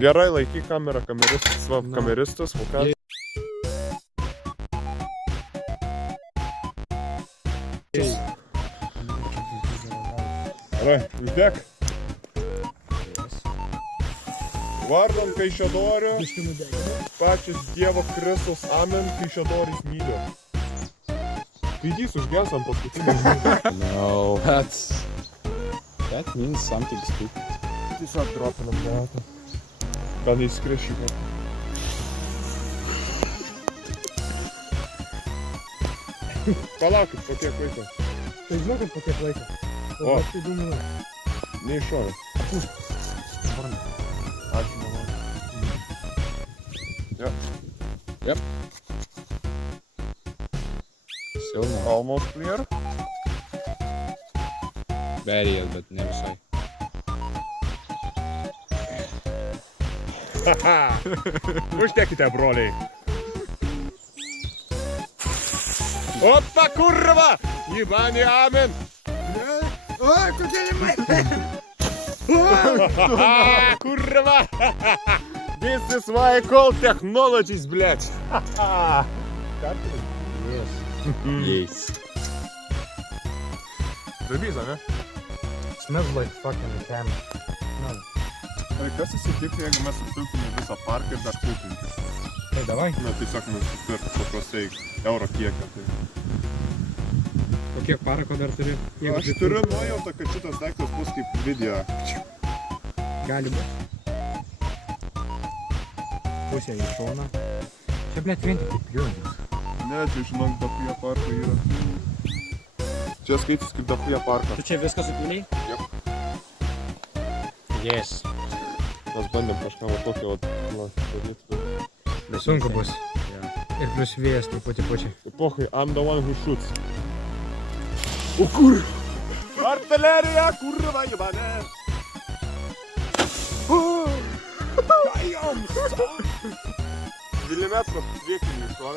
Gerai, laikyk kamerą, kameristas, vokas. Gerai, uždėk. Vardant Kaišiadorių, pačias Dievo Kristus, amen, Kaišiadoris myliu. Skaitys užgesam paskutinį. No, that means something stupid. Tiesiog dropinam dėtą. Gal neįskris šį kartą. Palaukit, po kiek laiko. Tai žinokit, po kiek laiko. O. Tai 2 minutės. Neiššovė. Ačiū, mama. Yep. Still no. Almost clear. Barrier, bet ne visai. Haha! Užtekite, broliai. Opa, kurva! Jibani, amen! O, kokie jimai! Kurva! This is why I call technologies, blėt. Yes. Dabyza, ne? Smells like fucking camera. No. Kas įsitikti, jeigu mes supiltume visą parką ir dar kūpinkis? Tai davai. Na, tiesiog mes supirkti paprastai euro kiekio. O kiek parako dar turi? Aš turiu nuojautą, kad šitas daiktas bus kaip video. Gali būt. Pusė į šoną. Čia, blėt, vien tik kaip pjūvis. Ne, čia žinok, Dapuja parko yra. Čia skaitis kaip Dapuja parko. Tu čia viską supiliai? Jop. Yes. Mes bandėm kažką va tokio daryti. Sunku bus. Ir plius vėjas truputį pučia. Epochai, I'm the one who shoots. O kur? Artilerija, kurva, jibane! Milimetro priekinį šovė.